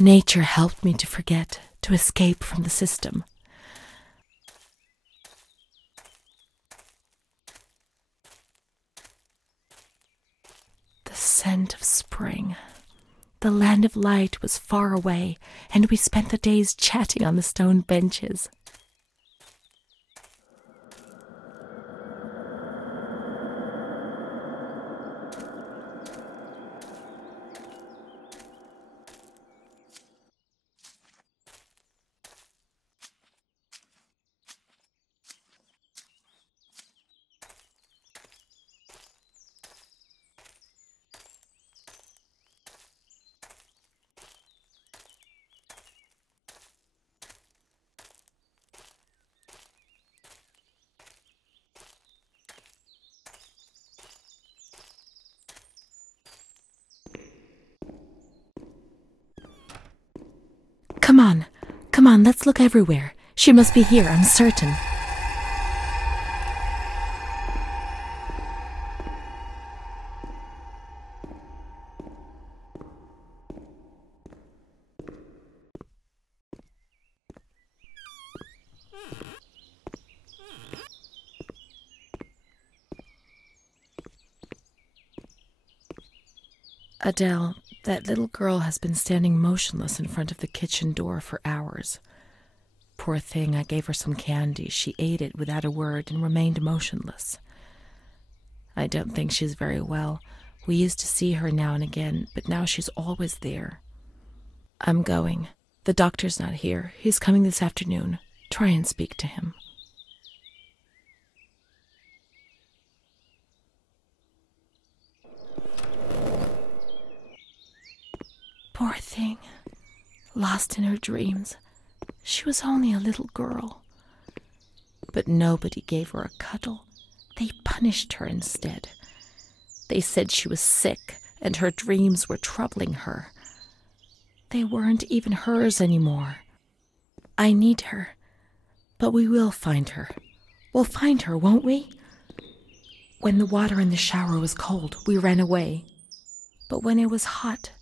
Nature helped me to forget, to escape from the system. The scent of spring. The land of light was far away, and we spent the days chatting on the stone benches. Come on, let's look everywhere. She must be here, I'm certain. Adele, that little girl has been standing motionless in front of the kitchen door for hours. Poor thing, I gave her some candy. She ate it without a word and remained motionless. I don't think she's very well. We used to see her now and again, but now she's always there. I'm going. The doctor's not here. He's coming this afternoon. Try and speak to him. Poor thing, lost in her dreams. She was only a little girl. But nobody gave her a cuddle. They punished her instead. They said she was sick and her dreams were troubling her. They weren't even hers anymore. I need her, but we will find her. We'll find her, won't we? When the water in the shower was cold, we ran away. But when it was hot,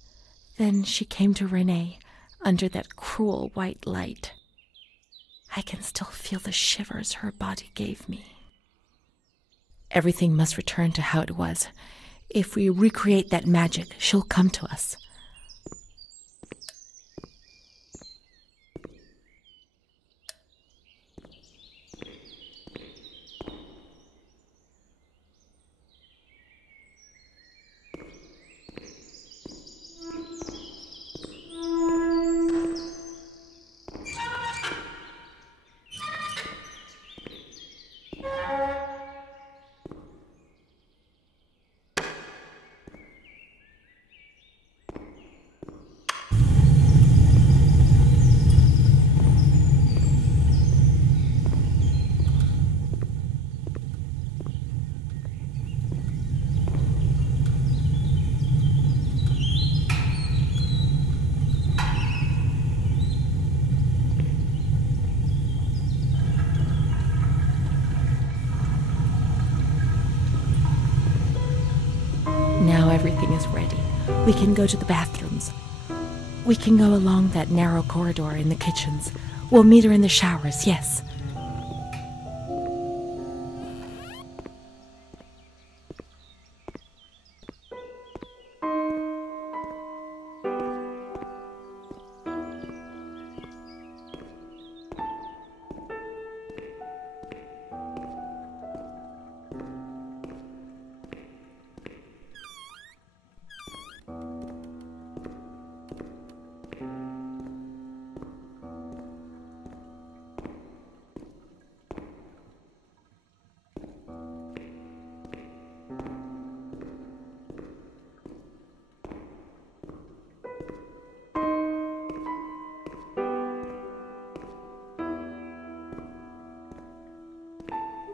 then she came to Renee under that cruel white light. I can still feel the shivers her body gave me. Everything must return to how it was. If we recreate that magic, she'll come to us. Now everything is ready. We can go to the bathrooms. We can go along that narrow corridor in the kitchens. We'll meet her in the showers, yes.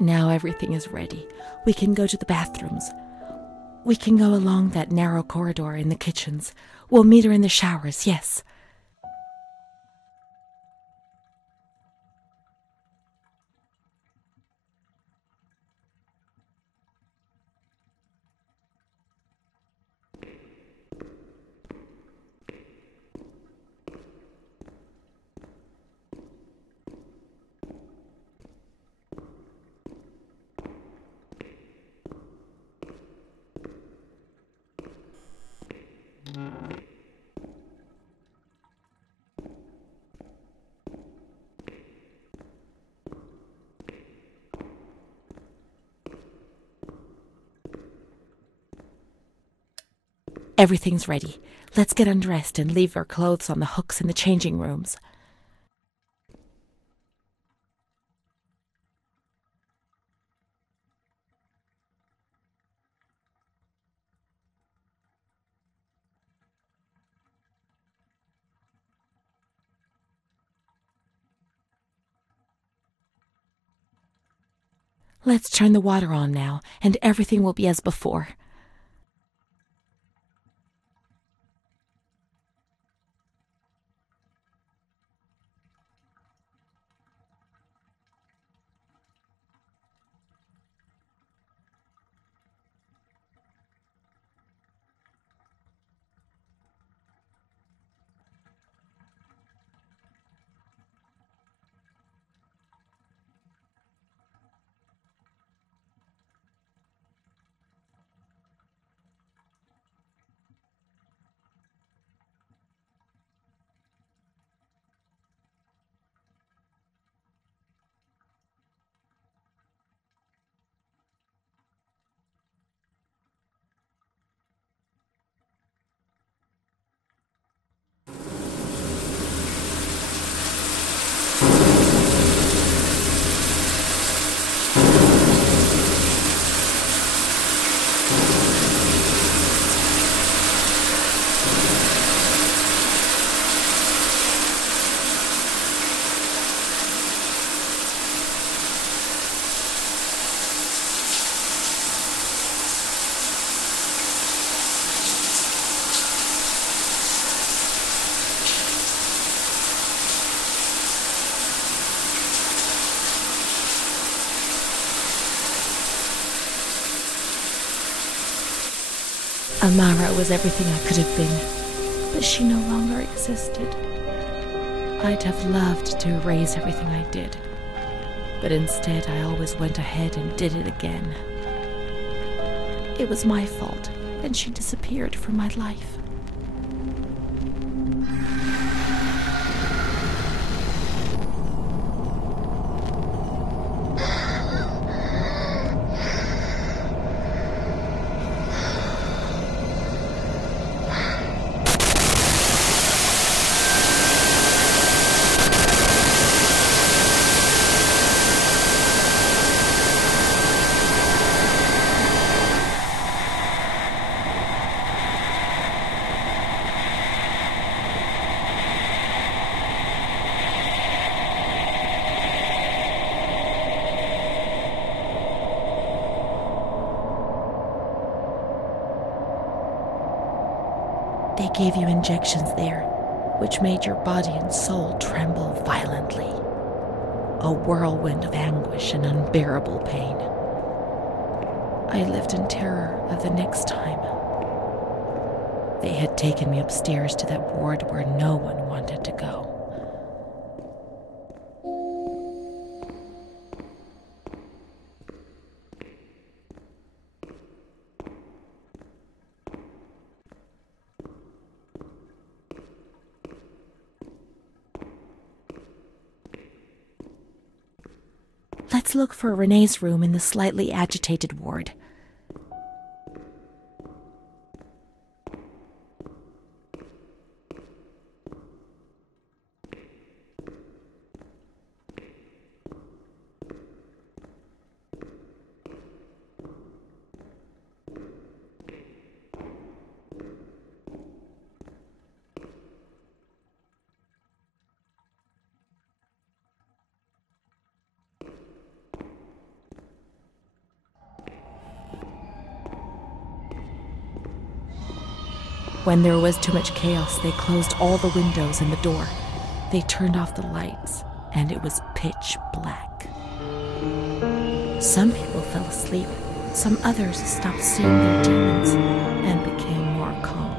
Now everything is ready. We can go to the bathrooms. We can go along that narrow corridor in the kitchens. We'll meet her in the showers, yes. Everything's ready. Let's get undressed and leave our clothes on the hooks in the changing rooms. Let's turn the water on now, and everything will be as before. Amara was everything I could have been, but she no longer existed. I'd have loved to erase everything I did, but instead I always went ahead and did it again. It was my fault, and she disappeared from my life. They gave you injections there, which made your body and soul tremble violently. A whirlwind of anguish and unbearable pain. I lived in terror of the next time. They had taken me upstairs to that ward where no one wanted to go. Let's look for Renee's room in the slightly agitated ward. When there was too much chaos, they closed all the windows and the door. They turned off the lights, and it was pitch black. Some people fell asleep. Some others stopped seeing their demons and became more calm.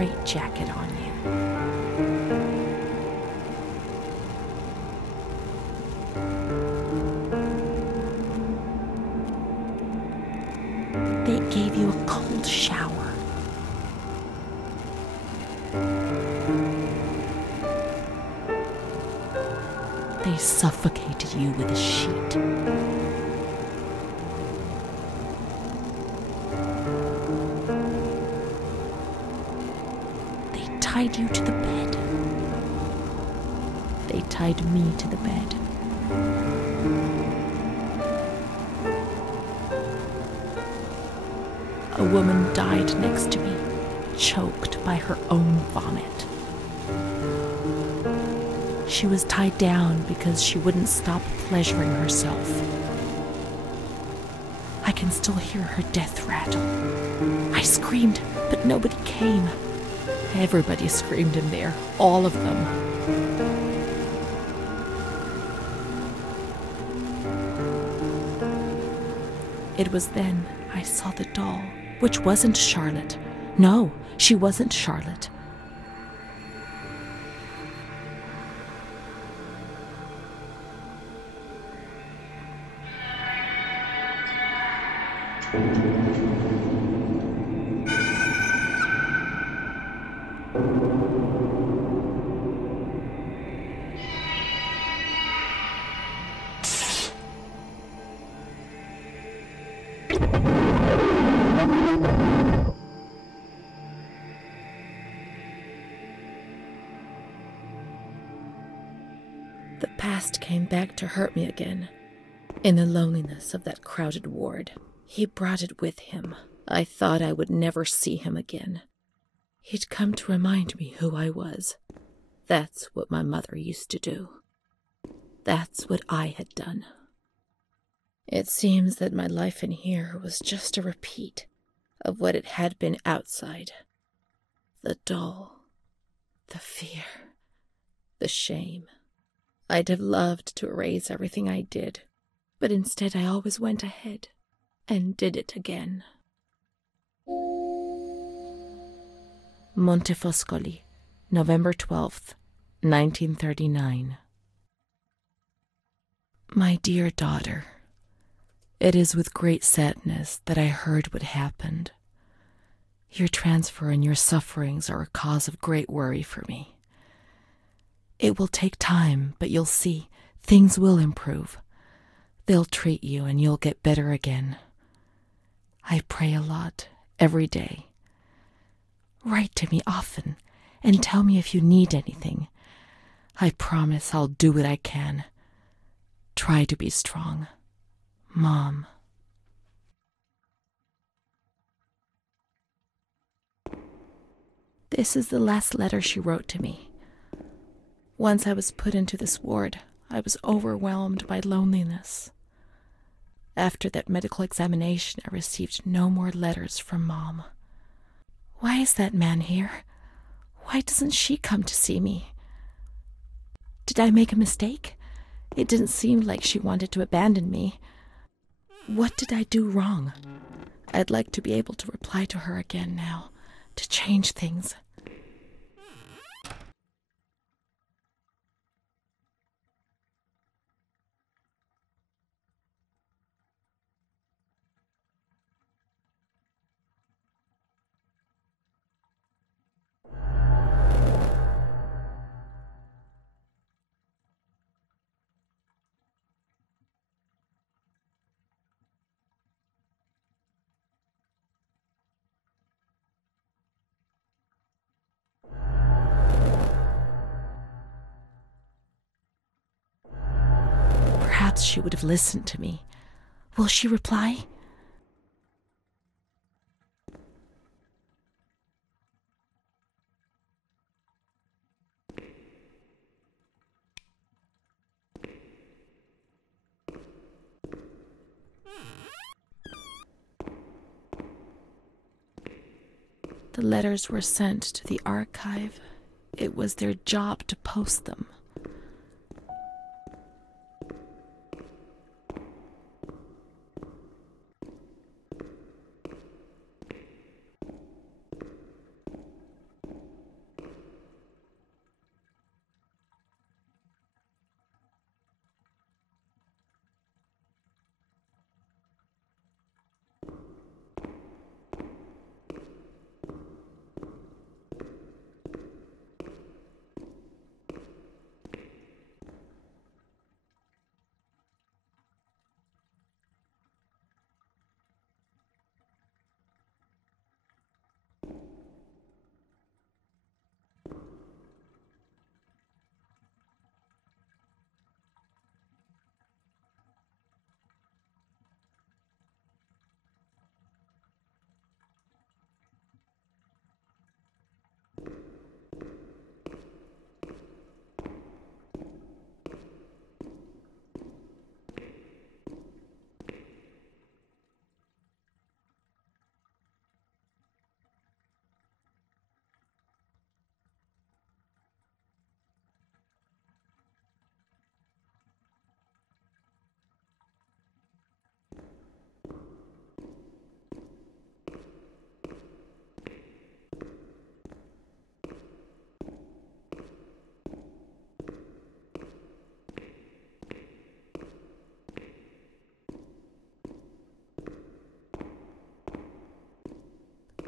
straitjacket on you. They gave you a cold shower. They suffocated you with a sheet. They tied you to the bed. They tied me to the bed. A woman died next to me, choked by her own vomit. She was tied down because she wouldn't stop pleasuring herself. I can still hear her death rattle. I screamed, but nobody came. Everybody screamed in there, all of them. It was then I saw the doll, which wasn't Charlotte. No, she wasn't Charlotte. The past came back to hurt me again. In the loneliness of that crowded ward, he brought it with him. I thought I would never see him again. He'd come to remind me who I was. That's what my mother used to do. That's what I had done. It seems that my life in here was just a repeat of what it had been outside. The doll, the fear, the shame. I'd have loved to erase everything I did, but instead I always went ahead and did it again. Montefoscoli, November 12th, 1939. My dear daughter, it is with great sadness that I heard what happened. Your transfer and your sufferings are a cause of great worry for me. It will take time, but you'll see, things will improve. They'll treat you and you'll get better again. I pray a lot, every day. Write to me often and tell me if you need anything. I promise I'll do what I can. Try to be strong. Mom. This is the last letter she wrote to me. Once I was put into this ward, I was overwhelmed by loneliness. After that medical examination, I received no more letters from Mom. Why is that man here? Why doesn't she come to see me? Did I make a mistake? It didn't seem like she wanted to abandon me. What did I do wrong? I'd like to be able to reply to her again now, to change things. Perhaps she would have listened to me. Will she reply? The letters were sent to the archive. It was their job to post them.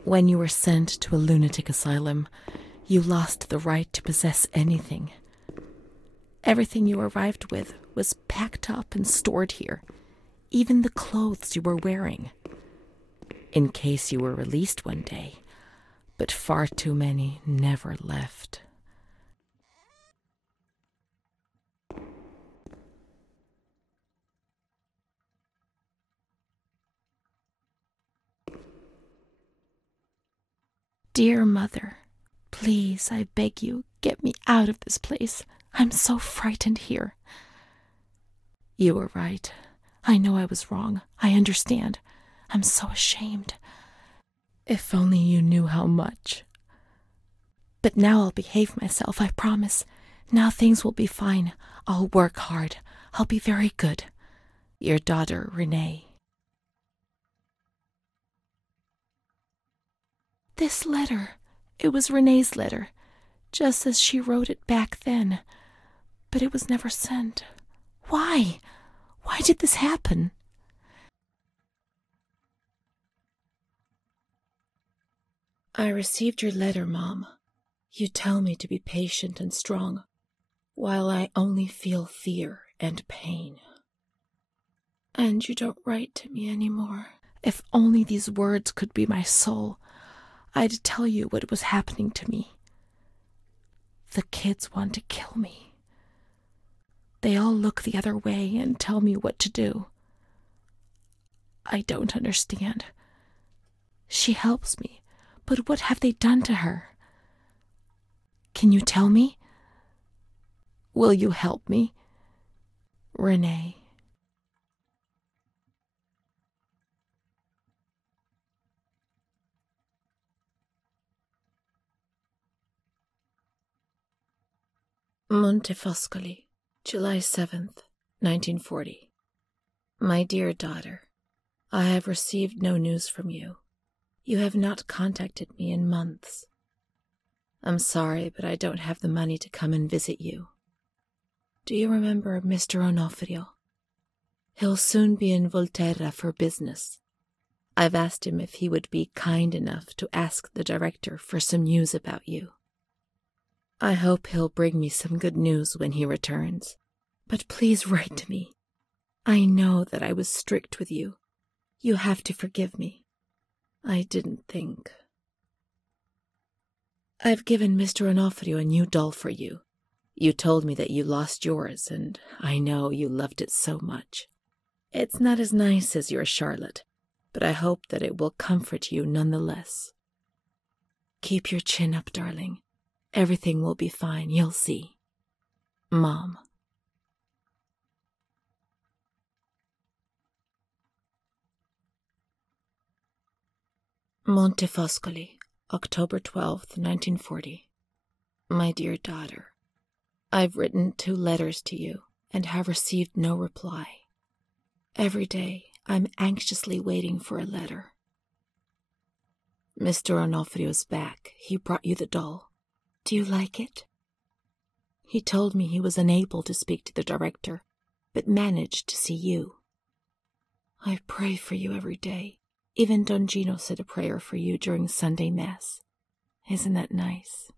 When you were sent to a lunatic asylum, you lost the right to possess anything. Everything you arrived with was packed up and stored here, even the clothes you were wearing, in case you were released one day, but far too many never left. Dear Mother, please, I beg you, get me out of this place. I'm so frightened here. You were right. I know I was wrong. I understand. I'm so ashamed. If only you knew how much. But now I'll behave myself, I promise. Now things will be fine. I'll work hard. I'll be very good. Your daughter, Renee. This letter. It was Renee's letter, just as she wrote it back then. But it was never sent. Why? Why did this happen? I received your letter, Mom. You tell me to be patient and strong, while I only feel fear and pain. And you don't write to me anymore. If only these words could be my soul, I'd tell you what was happening to me. The kids want to kill me. They all look the other way and tell me what to do. I don't understand. She helps me, but what have they done to her? Can you tell me? Will you help me? Renee. Montefoscoli, July 7th, 1940. My dear daughter, I have received no news from you. You have not contacted me in months. I'm sorry, but I don't have the money to come and visit you. Do you remember Mr. Onofrio? He'll soon be in Volterra for business. I've asked him if he would be kind enough to ask the director for some news about you. I hope he'll bring me some good news when he returns, but please write to me. I know that I was strict with you. You have to forgive me. I didn't think. I've given Mr. Onofrio a new doll for you. You told me that you lost yours, and I know you loved it so much. It's not as nice as your Charlotte, but I hope that it will comfort you nonetheless. Keep your chin up, darling. Everything will be fine, you'll see. Mom. Montefoscoli, October 12th, 1940. My dear daughter, I've written 2 letters to you and have received no reply. Every day I'm anxiously waiting for a letter. Mr. Onofrio's back. He brought you the doll. Do you like it? He told me he was unable to speak to the director, but managed to see you. I pray for you every day. Even Don Gino said a prayer for you during Sunday Mass. Isn't that nice?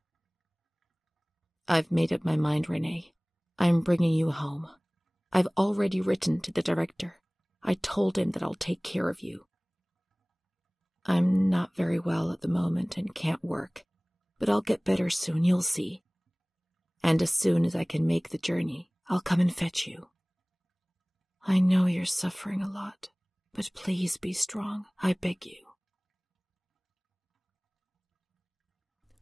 I've made up my mind, Renee. I'm bringing you home. I've already written to the director. I told him that I'll take care of you. I'm not very well at the moment and can't work, but I'll get better soon, you'll see. And as soon as I can make the journey, I'll come and fetch you. I know you're suffering a lot, but please be strong, I beg you.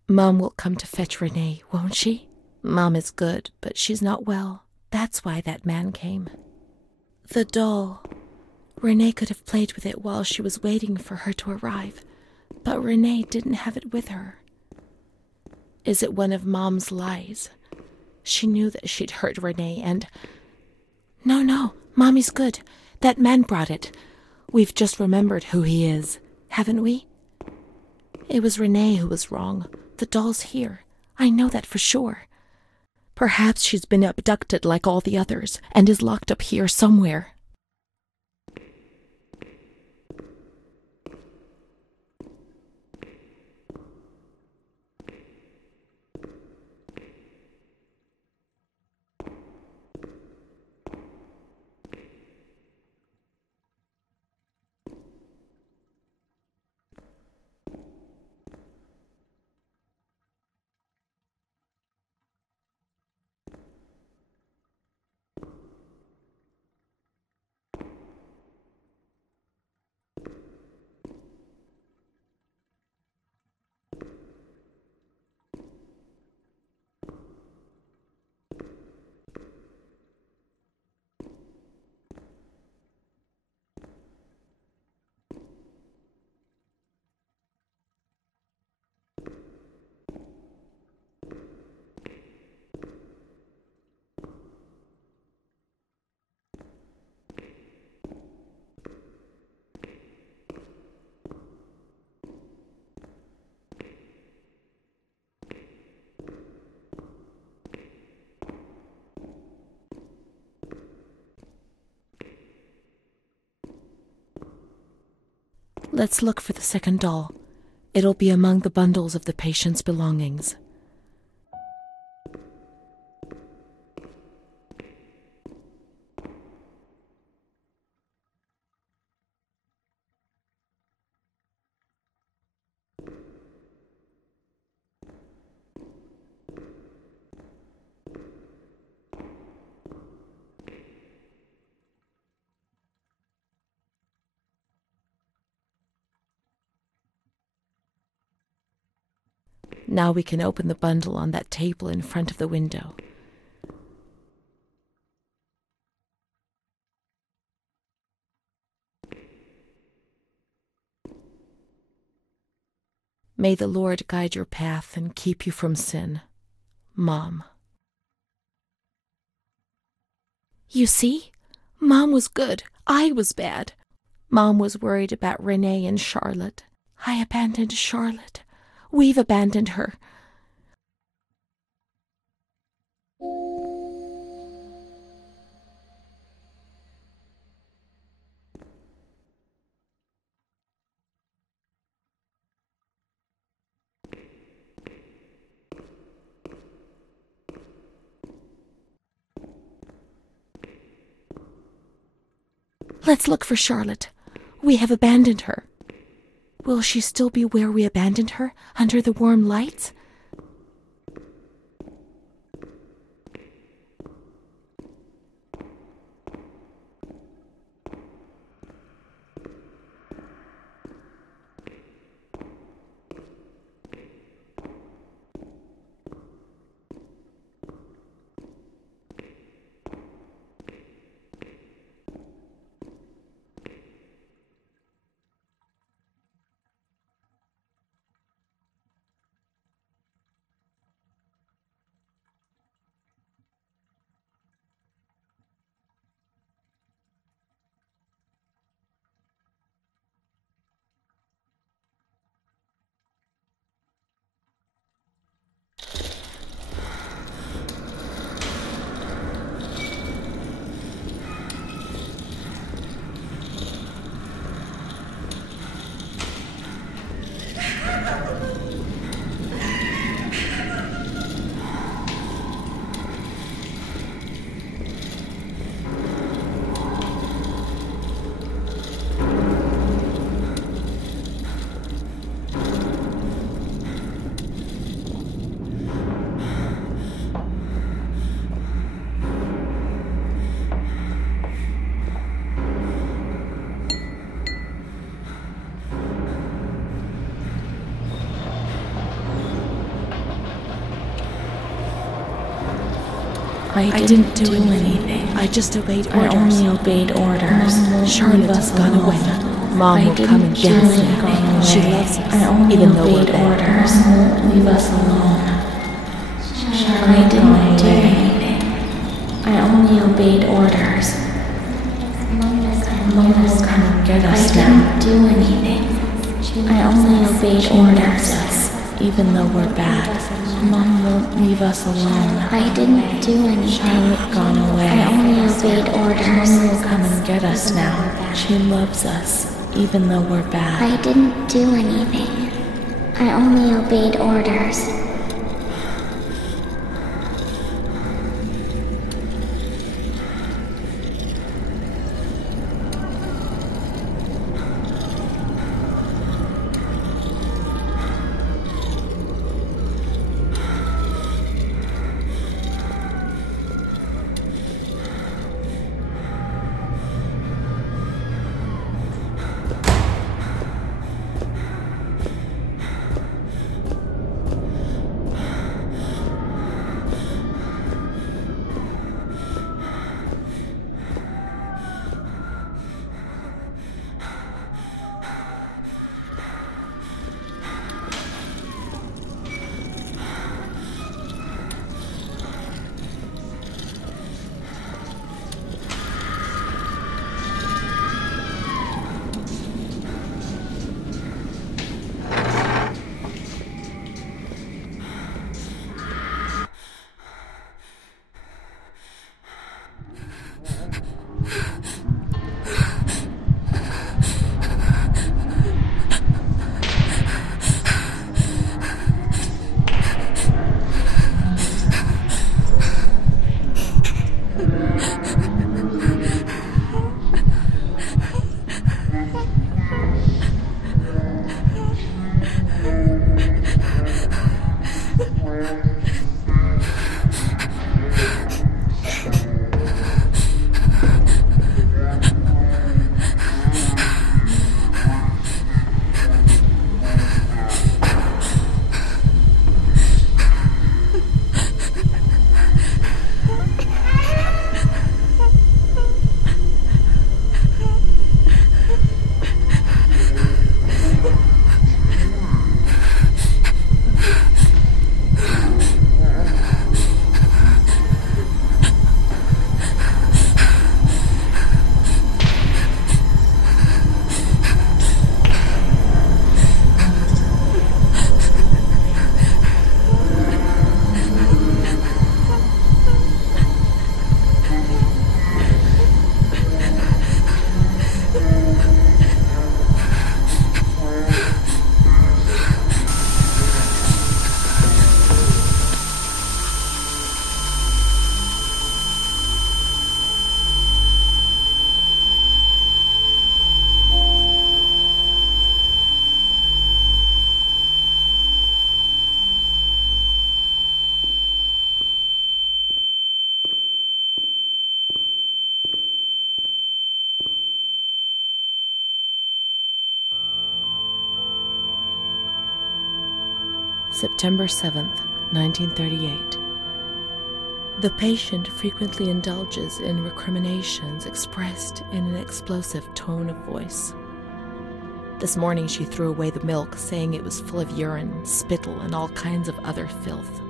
Mom will come to fetch Renee, won't she? Mom is good, but she's not well. That's why that man came. The doll. Renee could have played with it while she was waiting for her to arrive, but Renee didn't have it with her. Is it one of Mom's lies? She knew that she'd hurt Renee and... No, Mommy's good. That man brought it. We've just remembered who he is, haven't we? It was Renee who was wrong. The doll's here. I know that for sure. Perhaps she's been abducted like all the others and is locked up here somewhere. Let's look for the second doll. It'll be among the bundles of the patient's belongings. Now we can open the bundle on that table in front of the window. May the Lord guide your path and keep you from sin. Mom. You see? Mom was good. I was bad. Mom was worried about Renee and Charlotte. I abandoned Charlotte. We've abandoned her. Let's look for Charlotte. We have abandoned her. Will she still be where we abandoned her, under the warm lights? I didn't do anything. I just obeyed orders. I only obeyed orders. Charlotte's gone away. Mom will come and get us now. She loves us, even though we're bad. Leave us alone. I didn't do anything. I only obeyed orders. Mom will come and get us now. I didn't do anything. I only obeyed orders, even though we're bad. Mom won't leave us alone. I didn't do anything. Charlotte gone away. I only obeyed orders. Mom will come and get us now. She loves us, even though we're bad. I didn't do anything. I only obeyed orders. September 7th, 1938. The patient frequently indulges in recriminations expressed in an explosive tone of voice. This morning she threw away the milk, saying it was full of urine, spittle, and all kinds of other filth.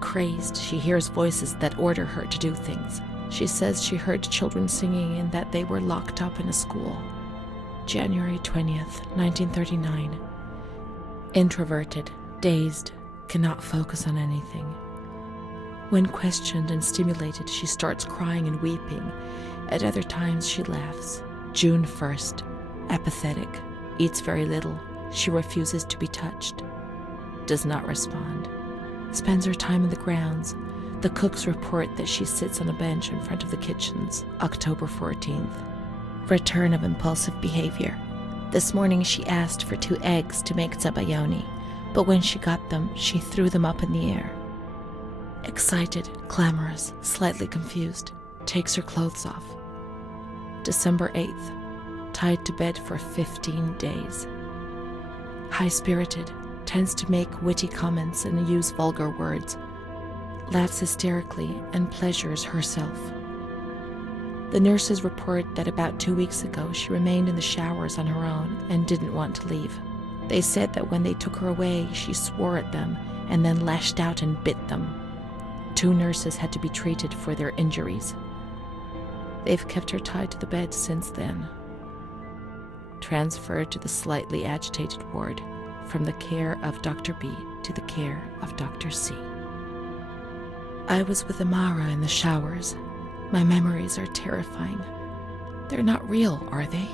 Crazed, she hears voices that order her to do things. She says she heard children singing and that they were locked up in a school. January 20th, 1939. Introverted, dazed, cannot focus on anything. When questioned and stimulated, she starts crying and weeping. At other times, she laughs. June 1st. Apathetic. Eats very little. She refuses to be touched. Does not respond. Spends her time in the grounds. The cooks report that she sits on a bench in front of the kitchens. October 14th. Return of impulsive behavior. This morning she asked for 2 eggs to make zabayoni, but when she got them, she threw them up in the air. Excited, clamorous, slightly confused, takes her clothes off. December 8th. Tied to bed for 15 days. High-spirited, tends to make witty comments and use vulgar words, laughs hysterically and pleasures herself. The nurses report that about 2 weeks ago she remained in the showers on her own and didn't want to leave. They said that when they took her away, she swore at them and then lashed out and bit them. 2 nurses had to be treated for their injuries. They've kept her tied to the bed since then. Transferred to the slightly agitated ward, from the care of Dr. B to the care of Dr. C. I was with Amara in the showers. My memories are terrifying. They're not real, are they?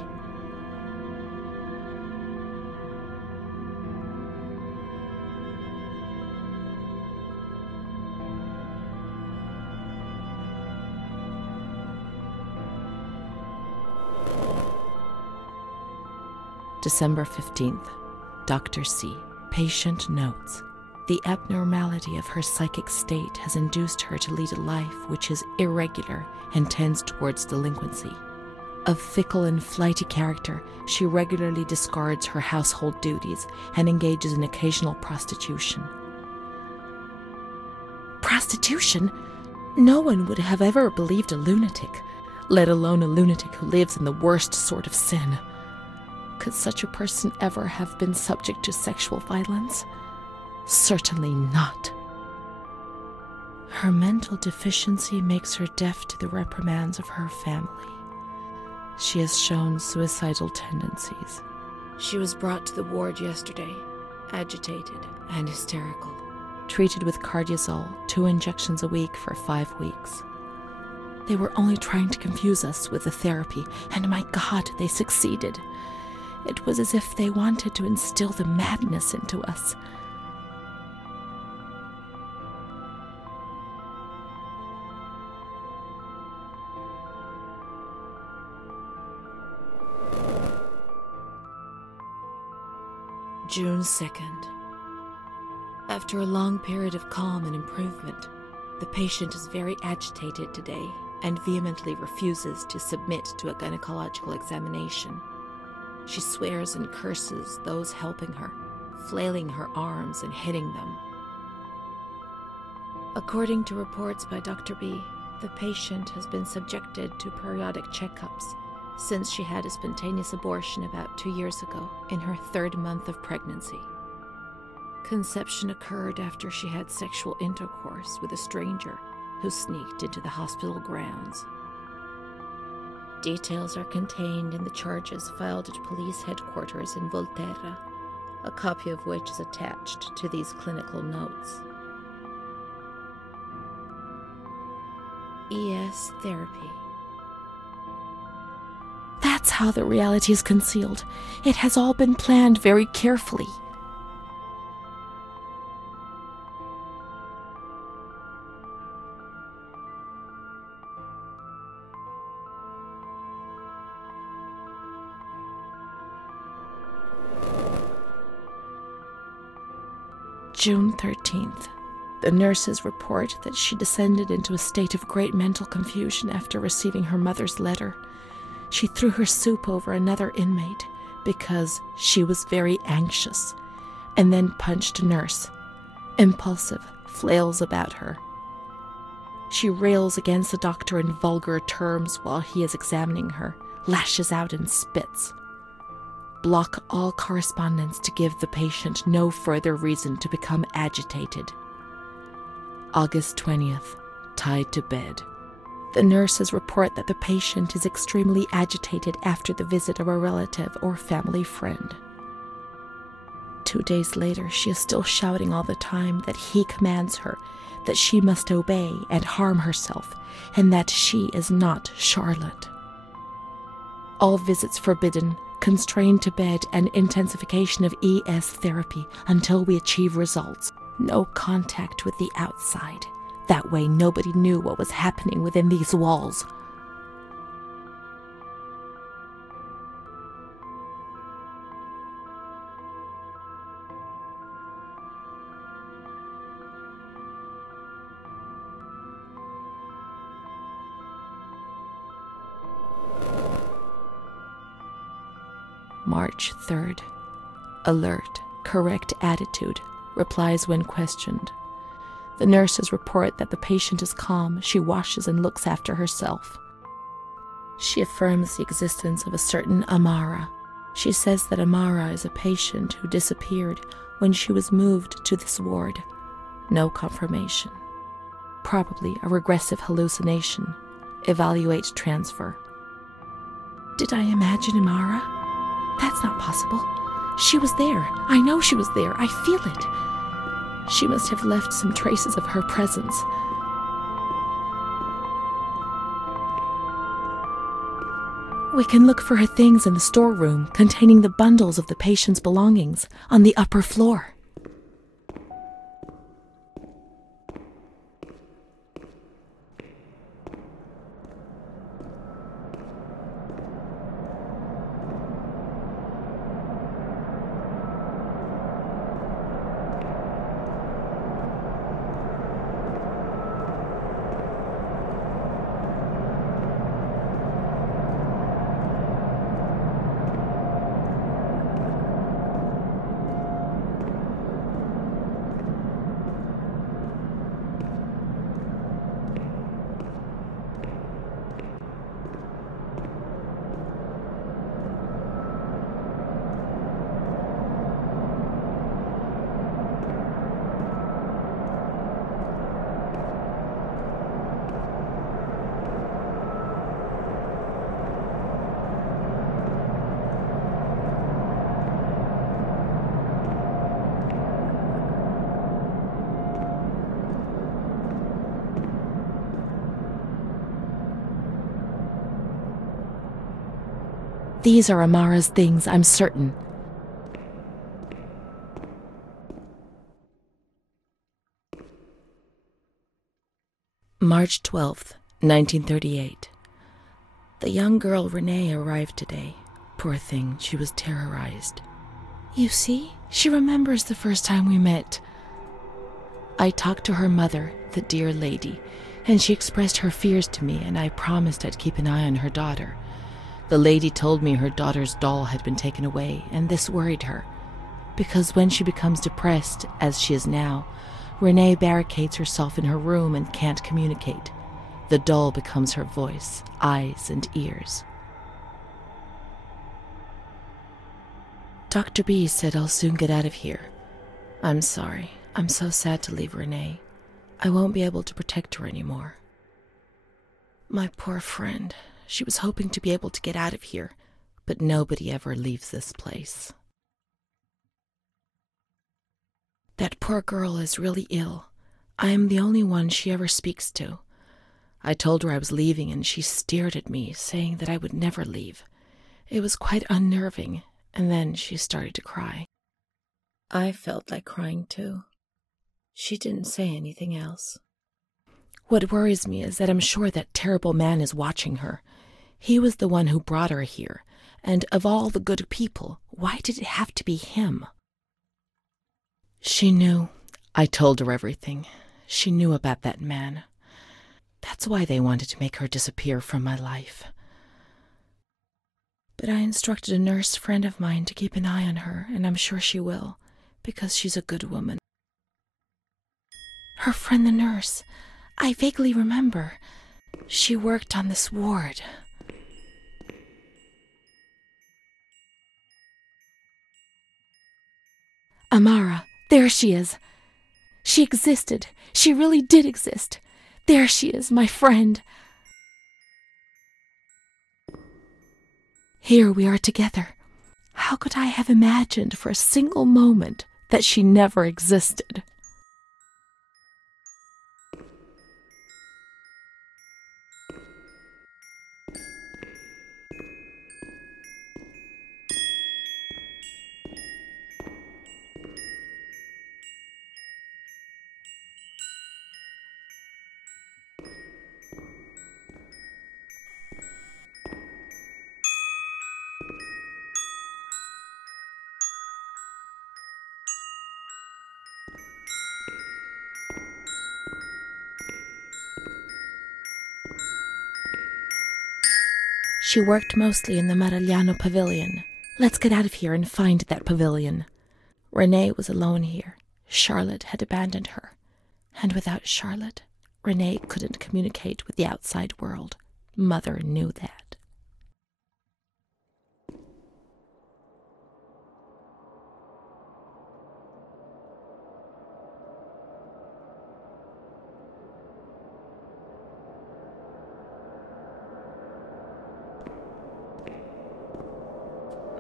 December 15th. Dr. C. Patient notes. The abnormality of her psychic state has induced her to lead a life which is irregular and tends towards delinquency. Of fickle and flighty character, she regularly discards her household duties and engages in occasional prostitution. Prostitution? No one would have ever believed a lunatic, let alone a lunatic who lives in the worst sort of sin. Could such a person ever have been subject to sexual violence? Certainly not. Her mental deficiency makes her deaf to the reprimands of her family. She has shown suicidal tendencies. She was brought to the ward yesterday, agitated and hysterical. Treated with cardiazol, 2 injections a week for 5 weeks. They were only trying to confuse us with the therapy, and my God, they succeeded. It was as if they wanted to instill the madness into us. June 2nd. After a long period of calm and improvement, the patient is very agitated today and vehemently refuses to submit to a gynecological examination. She swears and curses those helping her, flailing her arms and hitting them. According to reports by Dr. B, the patient has been subjected to periodic checkups since she had a spontaneous abortion about 2 years ago in her 3rd month of pregnancy. Conception occurred after she had sexual intercourse with a stranger who sneaked into the hospital grounds. Details are contained in the charges filed at police headquarters in Volterra, a copy of which is attached to these clinical notes. ES therapy. That's how the reality is concealed. It has all been planned very carefully. June 13th. The nurses report that she descended into a state of great mental confusion after receiving her mother's letter. She threw her soup over another inmate because she was very anxious. and then punched a nurse. Impulsive, flails about her. She rails against the doctor in vulgar terms while he is examining her, lashes out and spits. Block all correspondence to give the patient no further reason to become agitated. August 20th, tied to bed. The nurses report that the patient is extremely agitated after the visit of a relative or family friend. 2 days later, she is still shouting all the time that he commands her, that she must obey and harm herself, and that she is not Charlotte. All visits forbidden, constrained to bed, and intensification of ES therapy until we achieve results. No contact with the outside. That way nobody knew what was happening within these walls. March 3rd. Alert, correct attitude, replies when questioned. The nurses report that the patient is calm, she washes and looks after herself. She affirms the existence of a certain Amara. She says that Amara is a patient who disappeared when she was moved to this ward. No confirmation. Probably a regressive hallucination. Evaluate transfer. Did I imagine Amara? That's not possible. She was there. I know she was there. I feel it. She must have left some traces of her presence. We can look for her things in the storeroom containing the bundles of the patient's belongings on the upper floor. These are Amara's things, I'm certain. March 12th, 1938. The young girl Renee arrived today. Poor thing, she was terrorized. You see, she remembers the first time we met. I talked to her mother, the dear lady, and she expressed her fears to me, and I promised I'd keep an eye on her daughter. The lady told me her daughter's doll had been taken away, and this worried her, because when she becomes depressed, as she is now, Renee barricades herself in her room and can't communicate. The doll becomes her voice, eyes, and ears. Dr. B said I'll soon get out of here. I'm sorry. I'm so sad to leave Renee. I won't be able to protect her anymore. My poor friend. She was hoping to be able to get out of here, but nobody ever leaves this place. That poor girl is really ill. I am the only one she ever speaks to. I told her I was leaving, and she stared at me, saying that I would never leave. It was quite unnerving, and then she started to cry. I felt like crying too. She didn't say anything else. What worries me is that I'm sure that terrible man is watching her. He was the one who brought her here, and of all the good people, why did it have to be him? She knew. I told her everything. She knew about that man. That's why they wanted to make her disappear from my life. But I instructed a nurse friend of mine to keep an eye on her, and I'm sure she will, because she's a good woman. Her friend the nurse, I vaguely remember. She worked on this ward. Amara, there she is. She existed. She really did exist. There she is, my friend. Here we are together. How could I have imagined for a single moment that she never existed? She worked mostly in the Marigliano pavilion. Let's get out of here and find that pavilion. Renee was alone here. Charlotte had abandoned her. And without Charlotte, Renee couldn't communicate with the outside world. Mother knew that.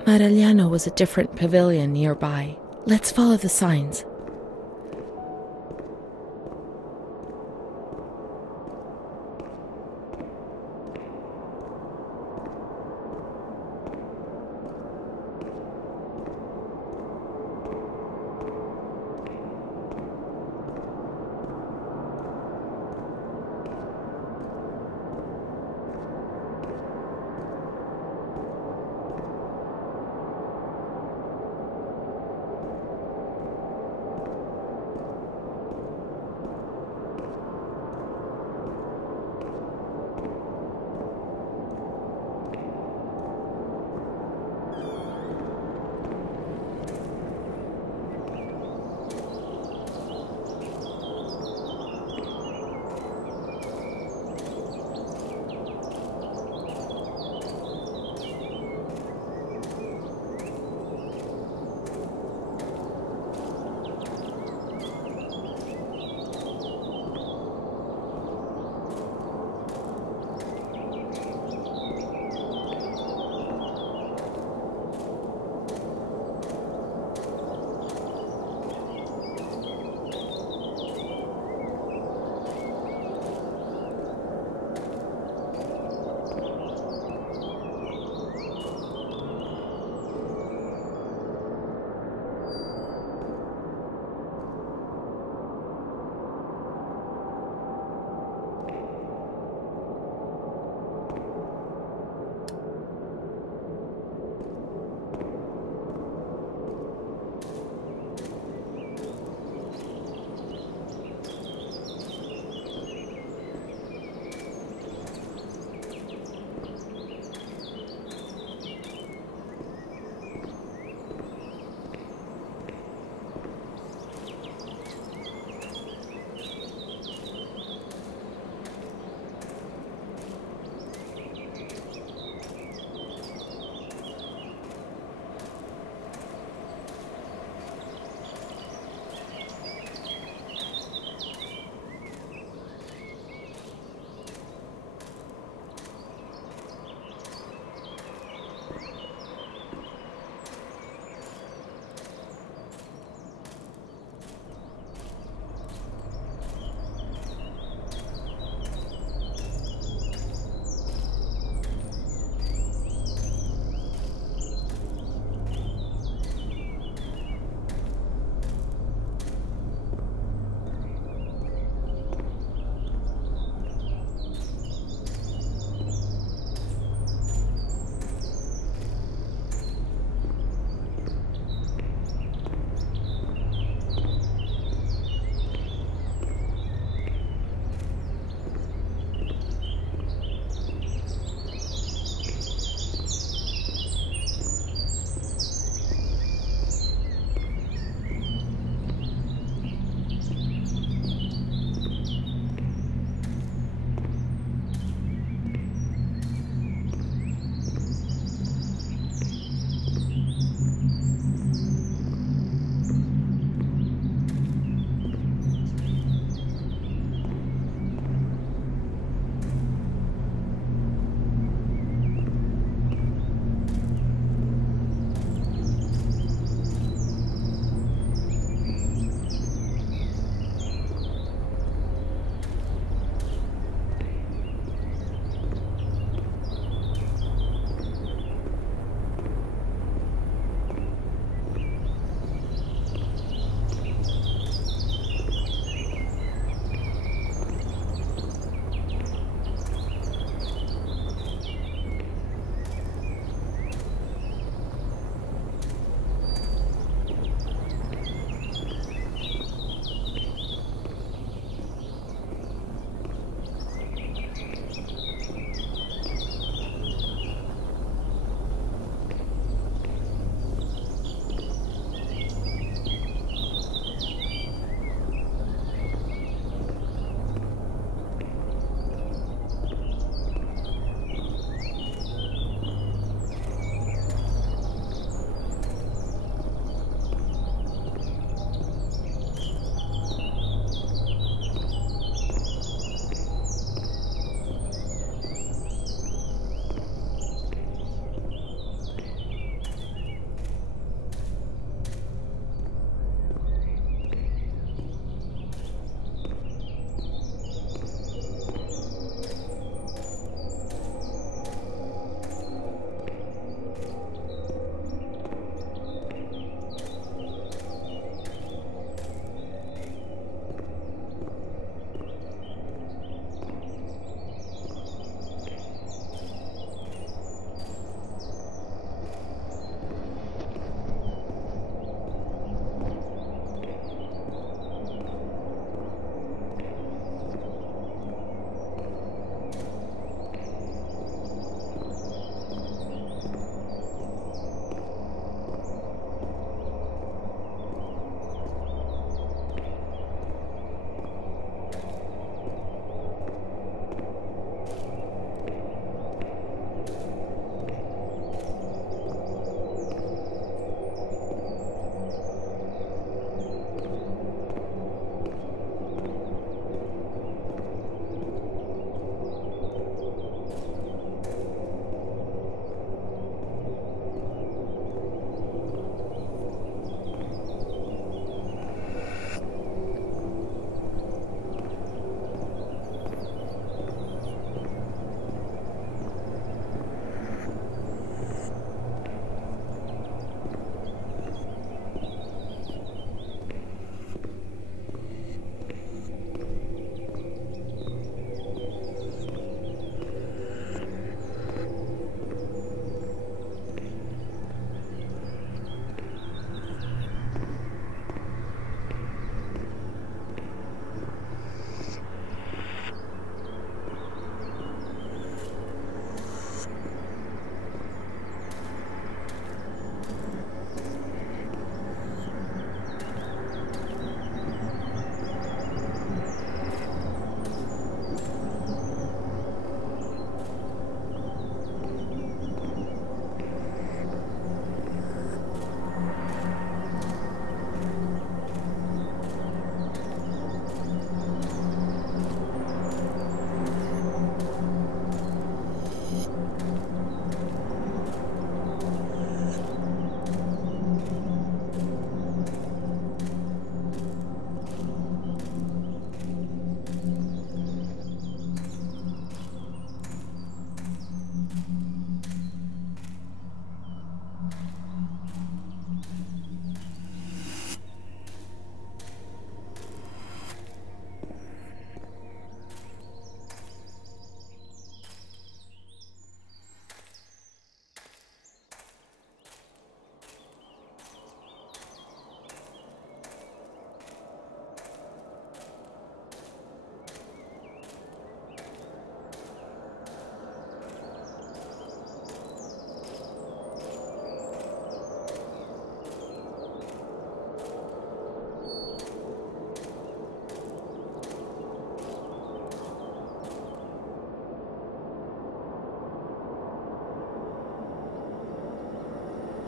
Marigliano was a different pavilion nearby. Let's follow the signs.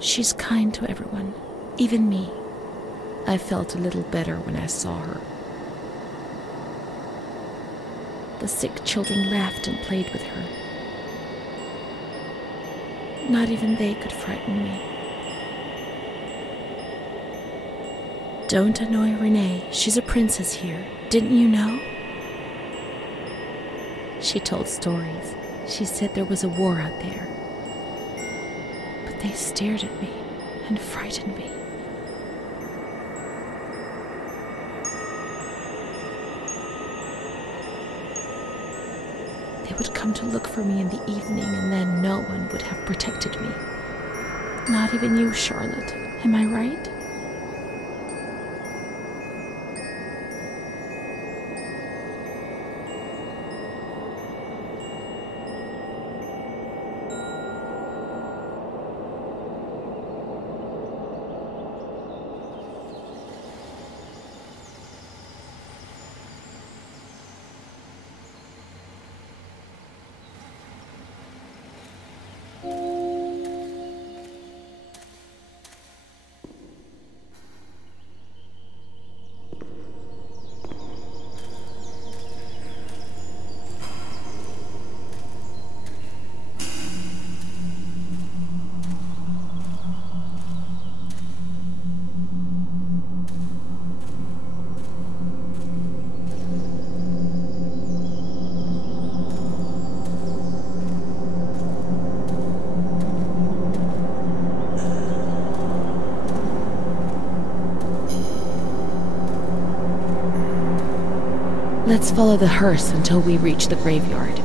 She's kind to everyone, even me. I felt a little better when I saw her. The sick children laughed and played with her. Not even they could frighten me. Don't annoy Renee. She's a princess here. Didn't you know? She told stories. She said there was a war out there. But they stared at me and frightened me. They would come to look for me in the evening, and then no one would have protected me. Not even you, Charlotte. Am I right? Let's follow the hearse until we reach the graveyard.